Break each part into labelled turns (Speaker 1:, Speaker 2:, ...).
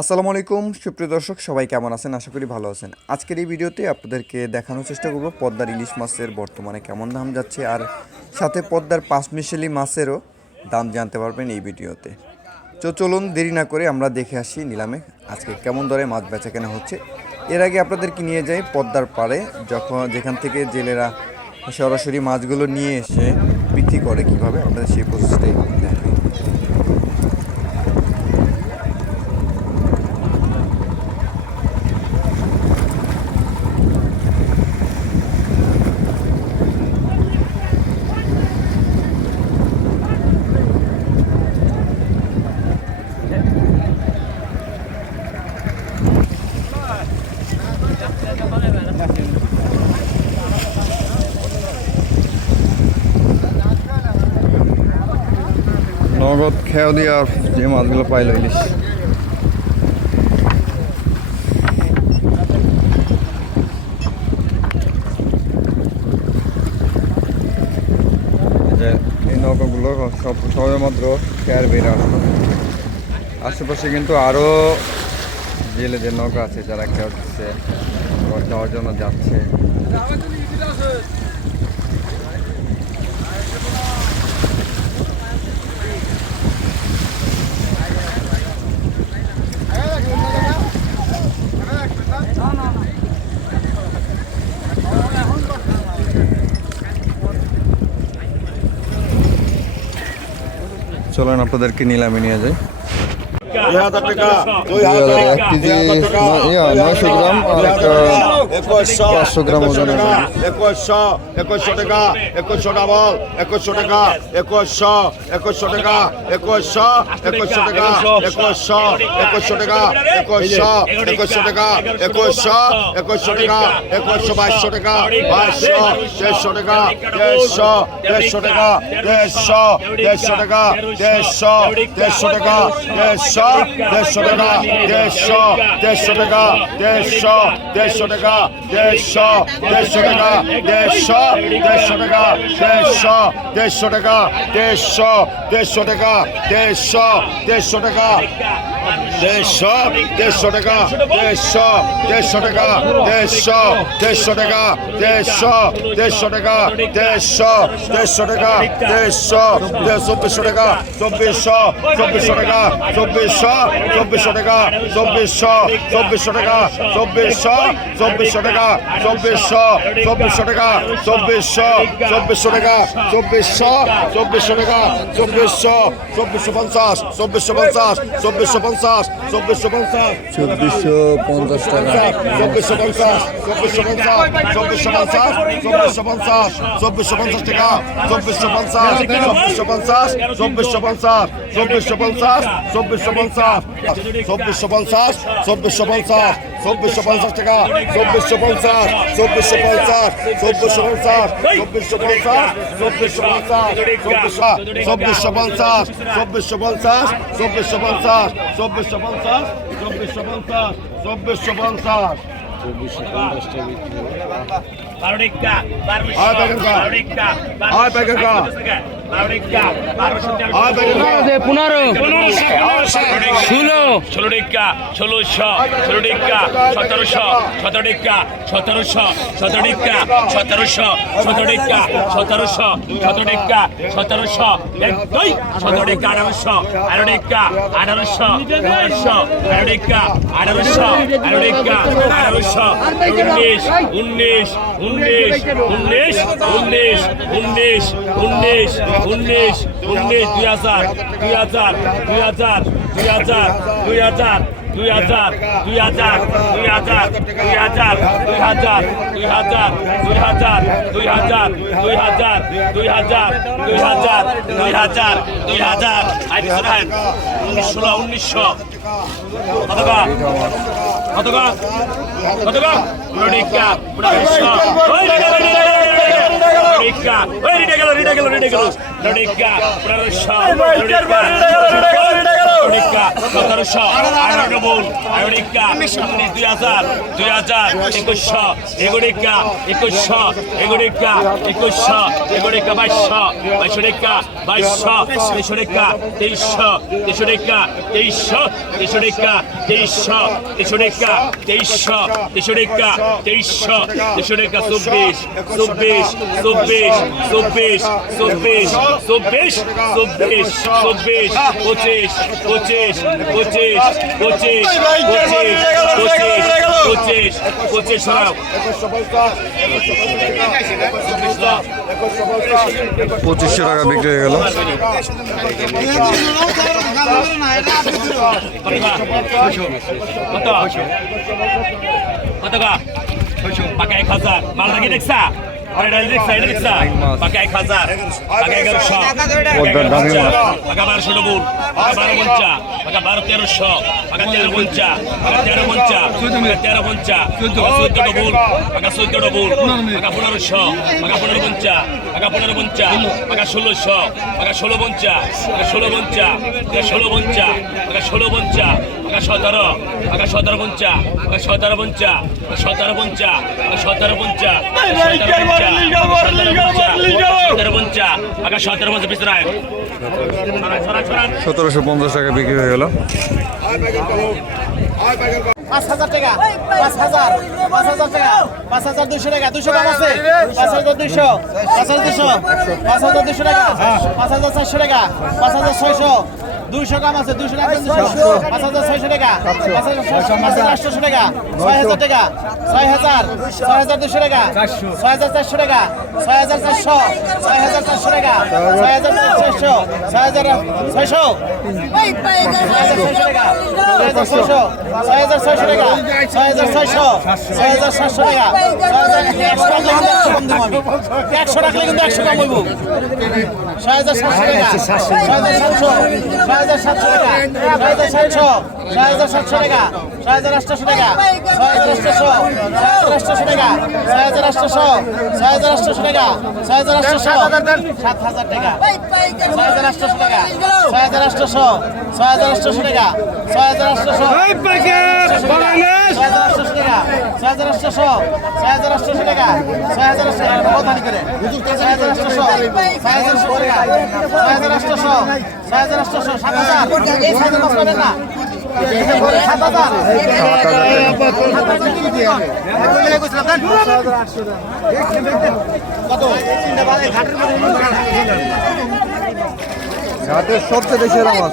Speaker 1: আসসালামু আলাইকুম, সুপ্রিয় দর্শক, সবাই কেমন আছেন? আশা করি ভালো আছেন। আজকের এই ভিডিওতে আপনাদেরকে দেখানোর চেষ্টা করব পদ্মার ইলিশ মাছের বর্তমানে কেমন দাম যাচ্ছে আর সাথে পদ্মার পাঁচ মিশেলি মাছেরও দাম জানতে পারবেন এই ভিডিওতে। তো চলুন দেরি না করে আমরা দেখে আসি নিলামে আজকে কেমন দরে মাছ বেচা কেনা হচ্ছে। এর আগে আপনাদেরকে নিয়ে যাই পদ্মার পাড়ে, যখন যেখান থেকে জেলেরা সরাসরি মাছগুলো নিয়ে এসে বিক্রি করে কীভাবে, আপনাদের সেই প্রসেসটাই দেখাই। খেয়াল দিয়ে আর যে মাছগুলো পাইল ইলিশ এই নৌকাগুলো সব সবে মাত্র খেয়ার বের আশেপাশে কিন্তু আরও জেলেদের নৌকা আছে, যারা খেয়াল দিচ্ছে যাওয়ার জন্য যাচ্ছে। চলেন আপনাদেরকে নিলামে নিয়ে যাই। এক কেজি নয়শো গ্রাম আর পাঁচশো গ্রাম ওজনের।
Speaker 2: একুশশো একুশশো টাকা একুশশো ডাবল একুশশো টাকা একুশশো একুশশো টাকা একুশশো একুশশো টাকা একুশশো একুশশো টাকা একুশশো একুশশো টাকা একুশশো একুশশো টাকা একুশশো বাইশশো টাকা বাইশশো দেড়শো টাকা দেড়শো দেড়শো টাকা দেড়শো দেড়শো টাকা দেড়শো দেড়শো টাকা দেড়শো দেড়শো টাকা দেড়শো দেড়শো টাকা দেড়শো দেড়শো টাকা দেড়শো দেড়শো টাকা দেড়শো দেড়শো টাকা দেড়শো দেড়শো টাকা দেড়শো দেড়শো টাকা দেড়শো দেড়শো টাকা, দেড়শো দেড়শো টাকা, দেড়শো দেড়শো টাকা, দেড়শো দেড়শো টাকা, দেড়শো দেড়শো টাকা, দেড়শো, চব্বিশশো টাকা, চব্বিশশো চব্বিশশো টাকা, চব্বিশশো চব্বিশশো টাকা, চব্বিশশো চব্বিশশো টাকা, চব্বিশশো চব্বিশশো টাকা, চব্বিশশো চব্বিশশো টাকা, চব্বিশশো চব্বিশশো টাকা, চব্বিশশো চব্বিশশো টাকা, চব্বিশশো চব্বিশশো পঞ্চাশ চব্বিশশো পঞ্চাশ চব্বিশশো পঞ্চাশ চব্বিশশো পঞ্চাশ
Speaker 1: চব্বিশশো পঞ্চাশ টাকা
Speaker 2: চব্বিশশো পঞ্চাশ চব্বিশশো পঞ্চাশ চব্বিশশো পঞ্চাশ চব্বিশশো পঞ্চাশ চব্বিশশো পঞ্চাশ টাকা চব্বিশশো পঞ্চাশ চব্বিশশো পঞ্চাশ চব্বিশশো পঞ্চাশ চব্বিশশো পঞ্চাশ চব্বিশশো পঞ্চাশ চব্বিশশো পঞ্চাশ চব্বিশশো পঞ্চাশ চব্বিশশো পঞ্চাশ টাকা চব্বিশশো পঞ্চাশ চব্বিশশো পঞ্চাশ চব্বিশশো পঞ্চাশ চব্বিশশো পঞ্চাশ চব্বিশশো পঞ্চাশ চব্বিশশো পঞ্চাশ চব্বিশশো পঞ্চাশ চব্বিশশো পঞ্চাশ চব্বিশশো পঞ্চাশ চব্বিশশো পঞ্চাশ চব্বিশশো পঞ্চাশ কর।
Speaker 3: বারো টিকা
Speaker 2: আয় প্যাকেট আয় প্যাকেট।
Speaker 4: পনেরো ষোলো
Speaker 3: ষোলো টিকা ষোলোশো ষোলো টিকা সতেরোশো সতেরো টিকা সতেরোশো সতেরো টিকা সতেরোশো সতেরো টিকা সতেরোশো সতেরো টিকা সতেরোশো দুই সতেরো টিকা আঠারোশো আঠারো টিকা আঠারোশো আঠারোশো আঠারো টিকা আঠারোশো আঠারো টিকা আঠারোশো উনিশ উনিশ উনিশ উনিশ উনিশ উনিশ উনিশ উনিশ উনিশ দুই হাজার দুই হাজার দুই হাজার দুই হাজার দুই হাজার দুই হাজার দুই হাজার দুই হাজার দুই হাজার দুই হাজার দুই হাজার দুই হাজার দুই হাজার দুই হাজার দুই হাজার দুই হাজার দুই হাজার দুই হাজার আই শোনেন উনিশশো উনিশশো কতকা কতকা কতকা গেল রিডে গেল রিডে গেল রিডে গেল রিডে গেল
Speaker 2: টিকা সতেরোশো আঠারো ডবল আঠারো টিকা উনিশ দুই হাজার দুই হাজার একুশশো এগুড়িকা একুশশো এগুড়িকা একুশশো এগুড়িকা বাইশশো টিকা বাইশশো তেইশশো টিকা তেইশশো টিকা তেইশশো টিকা তেইশশো টিকা তেইশশো টিকা তেইশশো টিকা চব্বিশ চব্বিশ চব্বিশ চব্বিশ চব্বিশ চব্বিশ চব্বিশ চব্বিশ পঁচিশ পঁচিশ পঁচিশ পঁচিশ পঁচিশ পঁচিশ পঁচিশ পঁচিশ সরাও।
Speaker 1: পঁচিশশো টাকা বিক্রি হয়ে গেল।
Speaker 2: কত? কত পাকা এক হাজার। মালটা কি দেখছা?
Speaker 1: পদ্মার দামি মাছ।
Speaker 2: পাকা বারোশো ডবল পাকা বারো পঞ্চা পাকা বারো তেরোশো পাকা তেরো পঞ্চা পাকা তেরো পঞ্চা পাকা তেরো পঞ্চা চোদ্দ ডবল পাকা চোদ্দ ডবল পাকা পনেরোশো পাকা পনেরো পঞ্চা পাকা পনেরো পঞ্চা পাকা ষোলোশো পাকা ষোলো পঞ্চা পাকা ষোলো পঞ্চা পাকা ষোলো পঞ্চা পাকা ষোলো পঞ্চা পাকা সতেরো পাকা সতেরো পঞ্চা পাকা সতেরো পঞ্চা সতেরো পঞ্চা পাকা সতেরো পঞ্চা সতেরো পঞ্চা পাকা সতেরো পঞ্চা পিছরায়
Speaker 1: সতেরোশো পঞ্চাশ টাকা বিক্রি হয়ে গেল।
Speaker 5: পাঁচ হাজার টাকা পাঁচ হাজার পাঁচ হাজার টাকা পাঁচ হাজার দুশো টাকা দুশো কম আছে পাঁচ হাজার দুশো পাঁচ হাজার দুশো পাঁচ হাজার দুশো টাকা পাঁচ হাজার চারশো টাকা পাঁচ হাজার ছয়শো দুইশো কম আছে দুশো টাকা পাঁচ হাজার ছয়শো টাকা পাঁচ হাজার আটশোশো টাকা ছয় হাজার টাকা ছয় হাজার ছয় হাজার দুশো টাকা ছয় হাজার চারশো টাকা ছয় হাজার চারশো ছয় হাজার চারশো টাকা ছয় হাজার চারশো ছয় হাজার ছয়শো ছয় হাজার ছয়শো টাকা ছয় হাজার ছয়শো ছয় হাজার টাকা। ছয় হাজার ছয়শো। ছয় হাজার সাতশো টাকা। একশো টাকা কিন্তু একশো কম হইব ছয় হাজার সাতশো টাকা ছয় হাজার সাতশো ছয় হাজার সাতশো টাকা ছয় হাজার সাতশো ছয় হাজার সাতশো টাকা ছয় হাজার আটশোশো টাকা ছয় হাজার আটশোশো ছয় হাজার আটশোশো ছয় আটশোশো টাকা ছয় হাজার আটশোশো সাত টাকা ছয় হাজার আটশোশো টাকা ছয় হাজার আটশোশো ছয় হাজার আটশোশো টাকা ছয় হাজার আটশোশো ছয় আটশোশো টাকা ছয় হাজার আটশোশো ছয় হাজার আটশোশো টাকা ছয় হাজার আটশো কথা ছয় হাজার আটশোশো আটশো টাকা ছয় হাজার আটশোশো ছয় হাজার আটশোশো সাত হাজার হাজার
Speaker 1: ঘাটের সবচেয়ে বেশি আমার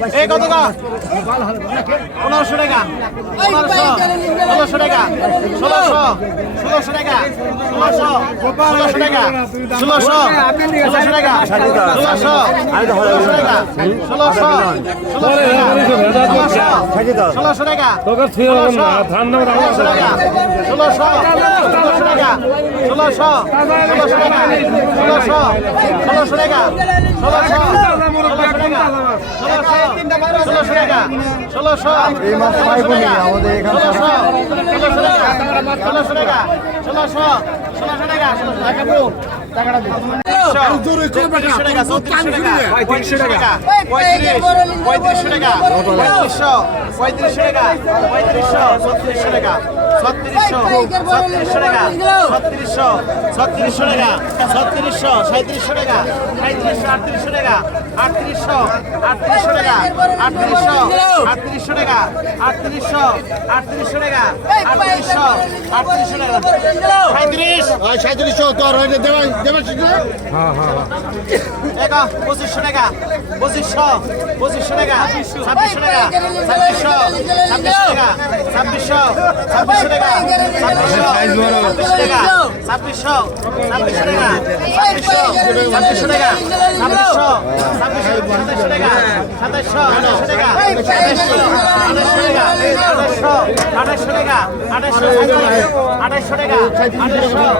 Speaker 5: এই কত গা পনেরোশো টাকা পনেরোশো ষোলোশো টাকা ষোলোশো ষোলোশো টাকা ষোলোশো ষোলোশো টাকা ষোলোশো ষোলোশো টাকা ষোলোশো ষোলোশো টাকা ষোলোশো ষোলোশো টাকা ষোলোশো টাকা ষোলোশো ষোলোশো টাকা ষোলোশো ষোলোশো টাকা ষোলোশো ষোলোশো টাকা ষোলোশো
Speaker 1: এই মাছ পাইবনি আমাদের এখানে।
Speaker 5: ষোলোশো। ষোলোশো টাকা ষোলোশো টাকা। ষোলোশো। পঁয়ত্রিশশো টাকা পঁয়ত্রিশ পঁয়ত্রিশশো টাকা পঁয়ত্রিশশো পঁয়ত্রিশশো টাকা পঁয়ত্রিশশো ছত্রিশশো টাকা ছত্রিশশো ছত্রিশশো টাকা ছত্রিশশো ছত্রিশশো টাকা ছত্রিশশো সাঁত্রিশশো টাকা সাঁত্রিশশো আটত্রিশশো টাকা আটত্রিশশো আটত্রিশশো টাকা আটত্রিশশো আটত্রিশশো টাকা আটত্রিশশো আটত্রিশশো টাকা আটত্রিশশো আটত্রিশশো টাকা সাঁত্রিশ
Speaker 6: সাঁত্রিশশো তোর হয়ে দেবেন দেবেন
Speaker 5: টাকা পঁচিশশো টাকা পঁচিশশো পঁচিশশো টাকা ছাব্বিশশো টাকা ছাব্বিশশো ছাব্বিশশো টাকা ছাব্বিশশো ছাব্বিশশো টাকা ছাব্বিশশো টাকা ছাব্বিশশো ছাব্বিশশো টাকা ছাব্বিশশো ছাব্বিশশো টাকা ছাব্বিশশো ছাব্বিশশো সাতাশশো টাকা সাতাশশো টাকা আঠাশশো আঠাশশো টাকা আঠাশশো আঠাশশো টাকা আঠাশশো টাকা আঠাশশো টাকা আঠাশশো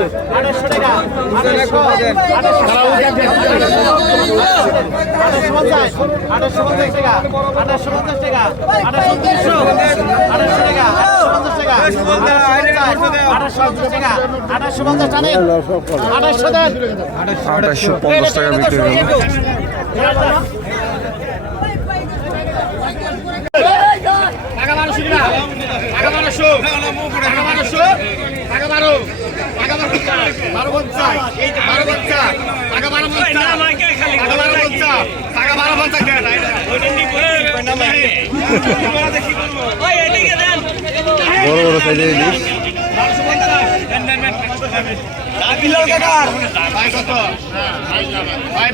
Speaker 5: আঠাশশো পঞ্চাশ টাকা
Speaker 1: বিক্রি হলো
Speaker 5: টাকা মানুষ টাকা মানুষ বারো পঞ্চাশ। বারো পঞ্চাশ। টাকা বারো পঞ্চাশ। টাকা বারো পঞ্চাশ। টাকা
Speaker 1: বড় বড় ইলিশ
Speaker 5: ভাই কত? ভাই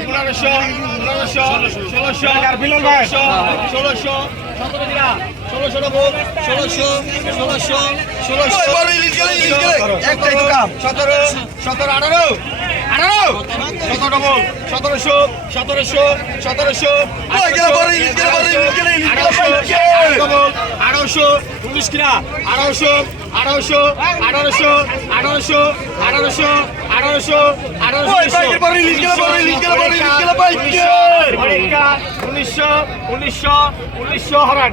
Speaker 5: ষোলোশো ষোলোশো ষোলোশো ষোলোশো ষোলোশো ষোলোশো সতেরো সতেরো আঠারো আঠারো সতেরো ডবল সতেরোশো সতেরোশো সতেরোশো আঠারোশো উনিশ কিনা? আঠারোশো আঠারোশো আঠারোশো আঠারোশো আঠারোশো আঠারোশো উনিশশো উনিশশো উনিশশো হরান।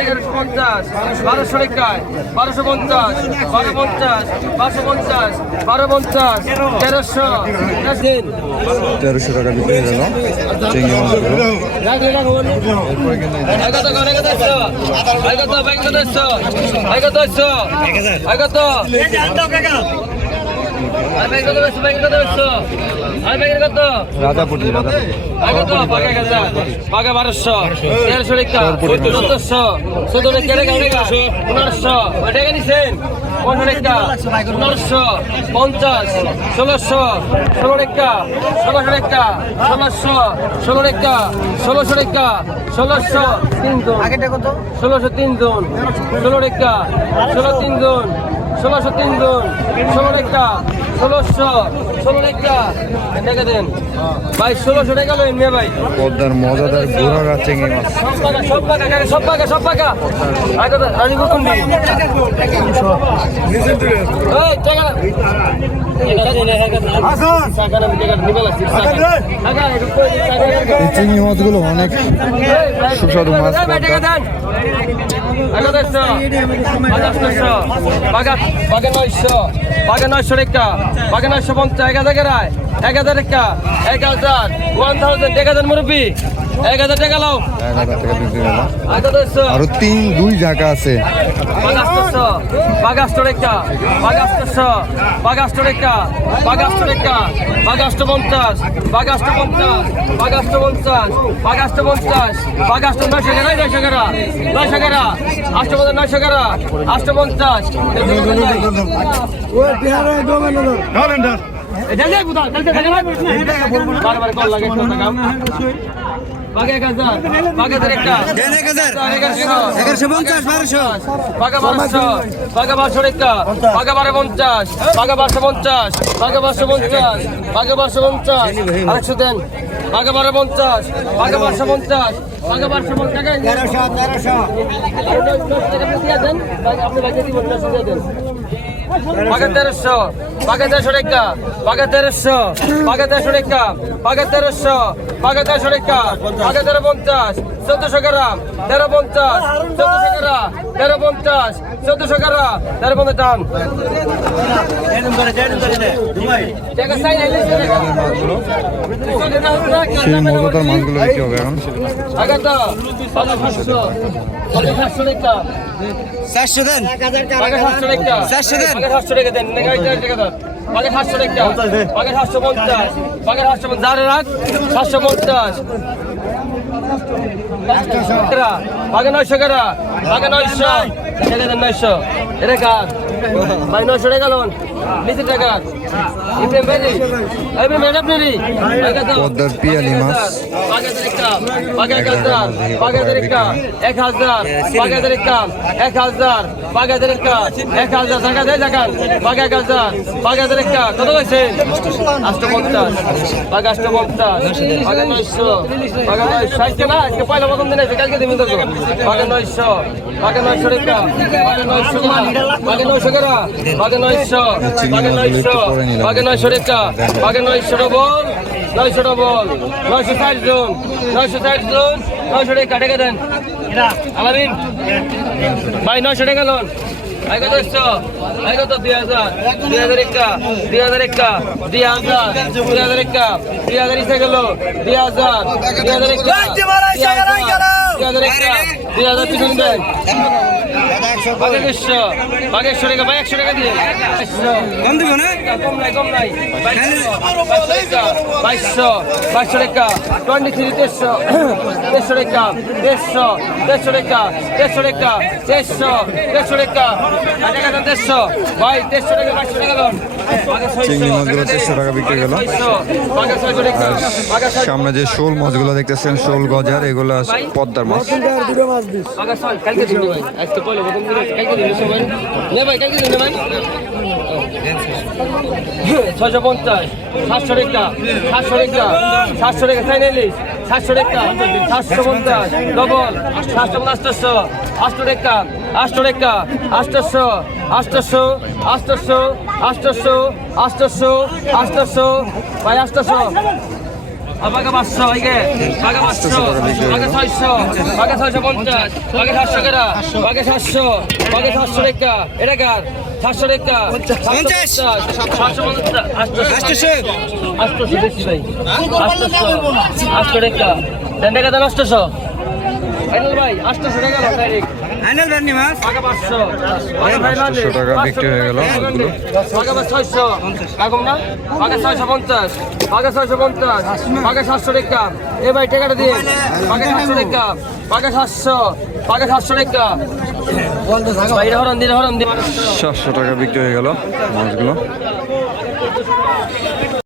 Speaker 4: এগারোশো পঞ্চাশ বারোশো রেখায় বারোশো পঞ্চাশ বারো পঞ্চাশ বারোশো পঞ্চাশ বারো পঞ্চাশ তেরোশো
Speaker 1: তেরোশো টাকা বিক্রি হয়ে গেল চিংড়ি মাছগুলো এরপরে কিন্তু রাজাপুটি
Speaker 4: টাকা ষোলোশো ষোলো ষোলোশো ষোলোশো ষোলো রেখা ষোলোশো রেখা ষোলোশো ষোলোশো তিনজন ষোলো রেখা ষোলো তিনজন ষোলোশো তিনজন ষোলো রেখা ষোলোশো ষোলো টাকা দেন। ভাই ষোলোশো টাকা লইন মেয়ে ভাই।
Speaker 1: পদ্মার মজাদার ঘোড়া চিংড়ি মাছ।
Speaker 4: সব পাকা সব পাকা কাকা সব পাকা সব পাকা। আগে তো রাজীব কুন্ডি এই টাকা
Speaker 1: চিংড়ি মাছগুলো অনেক সুস্বাদু মাছ। পদ্মার।
Speaker 4: বাগে নয়শো বাগে নয়শো রেখা বাগে নয়শো পঞ্চাশ এক হাজার কেরায় এক হাজার রেখা এক হাজার ওয়ান থাউজেন্ড এক হাজার মুরব্বী এক হাজার টাকা লাও
Speaker 1: এক আরও তিন দুই জায়গা আছে
Speaker 4: বাগাস্টশো বাগাস্ট রেখা বাগাস্ট রেখা বাগাস্ট রেখা বাগাস্ট পঞ্চাশ বাগাস্ট পঞ্চাশ বাগাস্ট পঞ্চাশ বাগাস্ট পঞ্চাশ বাগাস্ট নয়শো গেরা নয়শো গেরা নয়শো গেরা আষ্ট পঞ্চাশ নয়শো গেরা আষ্ট পঞ্চাশ একটা। এগারোশো পঞ্চাশ বারোশো। বাগা বারোশো রেখা বাগা বারো পঞ্চাশ বাগা বারোশো পঞ্চাশ বাগা বারোশো পঞ্চাশ বাগা বারোশো পঞ্চাশ। আরেকশো দেন। বাগা বারো পঞ্চাশ বারোশো বারোশো পঞ্চাশ। তেরোশো তেরোশো। পাকা তেরোশো পাকা তেরোশো রেখা পাকা তেরোশো পাকা তেরোশো রেখা পাকা তেরোশো পাকা তেরোশো রেখা তেরো পঞ্চাশ চোদ্দশো গ্রাম তেরো পঞ্চাশ চোদ্দশো গ্রাম তেরো পঞ্চাশ চোদ্দশো গ্রাম তেরো পঞ্চাশ টান টাকা টাকা।
Speaker 1: সেই মজাদার মাছগুলো বিক্রি হবে এখন।
Speaker 5: চারশো দেন। চারশো দেন।
Speaker 4: সাতশো টাকা দেন পাকা সাতশো রেখা পাকা সাতশো পঞ্চাশ পাকা সাতশো পঞ্চাশ। রাখ সাতশো পঞ্চাশ। পাকা নয়শো করা? পাকা নয়শো। এটা কার? ভাই নয়শো টাকা লোন। নিচে টাকা
Speaker 1: পদ্মার পিয়ালি মাছ।
Speaker 4: এক হাজার বাগেদের একটা এক হাজার বাগেদের এক হাজার টাকা দেয় দেখান বাগে হাজার বাগেদের কত হয়েছে আষ্ট পঞ্চাশ বাগে বাগে নয়শো বাগে নয়শো বাগে নয়শো বাগে নয়শো বাগে নয়শো বাগে নয়শো করা নয়শো বাগে নয়শো বাগে নয়শো রেখা বাগে নয়শো বল নয়শো বল নয়শো ষাট জন, নয়শো ষাট জন, নয়শো রেখা টাকা দেন। আলামিন, ভাই, নয়শো টাকা লোন। একশো টাকা ভাই একশো টাকা দিয়ে কম দিব না কম নাই কম নাই বাইশশো বাইশশো টাকা টোয়েন্টি থ্রি দেড়শো দেড়শো টাকা দেড়শো দেড়শো টাকা দেড়শো টাকা দেড়শো দেড়শো টাকা
Speaker 1: সামনে যে শোল মাছগুলো দেখতেছেন শোল গজার এগুলো পদ্মার মাছ
Speaker 4: ছয়শো পঞ্চাশ সাতশো টাকা সাতশো টাকা সাতশো টাকা চাইনিলিশ সাতশো টাকা সাতশো পঞ্চাশ ডবল সাতশো আটশো আটশো টাকা আটশো টাকা আটশো আটশো আটশো আটশো আটশো আটশো ভাই পাঁচশো বাঘা পাঁচশো বাঘা ছয়শো বাঘা ছয়শো পঞ্চাশ বাঘা সাতশো কেরা বাঘা সাতশো বাঘা সাতশো রেখা। এটা কার? সাতশো রেখা পঞ্চাশ। সাতশো পঞ্চাশ আটশো আটশো বেশি ভাই। আটশো আটশো রেখা দেন টাকা দেন ভাই আটশো টাকা ডাইরেক্ট পাঁচশো।
Speaker 1: টাকা বিক্রি হয়ে গেল মাছগুলো
Speaker 4: ছয়শো। না? ছয়শো পঞ্চাশ। ছয়শো পঞ্চাশ। সাতশো টাকা এ ভাই টাকাটা দিয়ে বাঘা সাতশো টাকা সাতশো। সাতশো টাকা
Speaker 1: সাতশো টাকা বিক্রি হয়ে গেল মাছগুলো।